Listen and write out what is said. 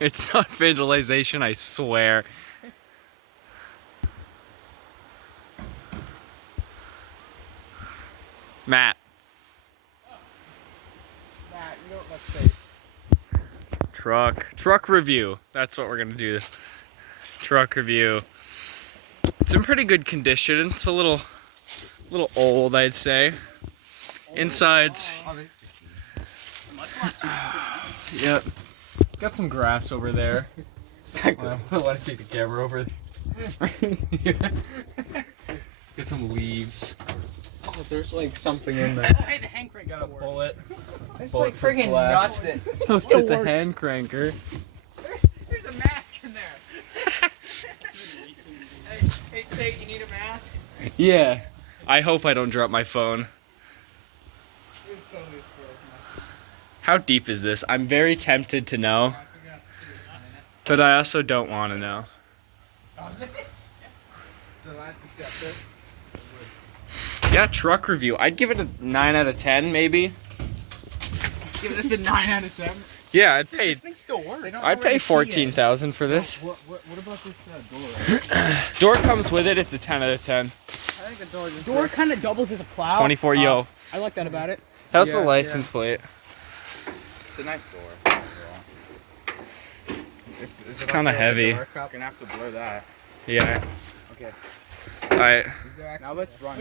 It's not vandalization, I swear. Matt. Matt, you don't look safe. Truck review. That's what we're gonna do. Truck review. It's in pretty good condition. It's a little old, I'd say. Inside's. Yep. Got some grass over there. I'm gonna let you take the camera over there. Get some leaves. Oh, there's like something in there. Oh, hey, the hand crank Got a still works. bullet. There's Bullet like for friggin' glass. nuts in It's a hand cranker. There's a mask in there. hey, Tate, you need a mask? Yeah. I hope I don't drop my phone. It's totally a squirrel. How deep is this? I'm very tempted to know, but I also don't want to know. Yeah, truck review. I'd give it a 9 out of 10, maybe. Give this a 9 out of 10. Yeah, I'd pay. This thing still works. I'd pay 14,000 for this. What about this Door door? comes with it. It's a 10 out of 10. I think the door just Door kind of doubles as a plow. 24 yo. I like that about it. How's the Yeah, license plate? It's a nice door. It's Kinda heavy. You're gonna have to blur that. Yeah. Okay. Alright. Now let's run.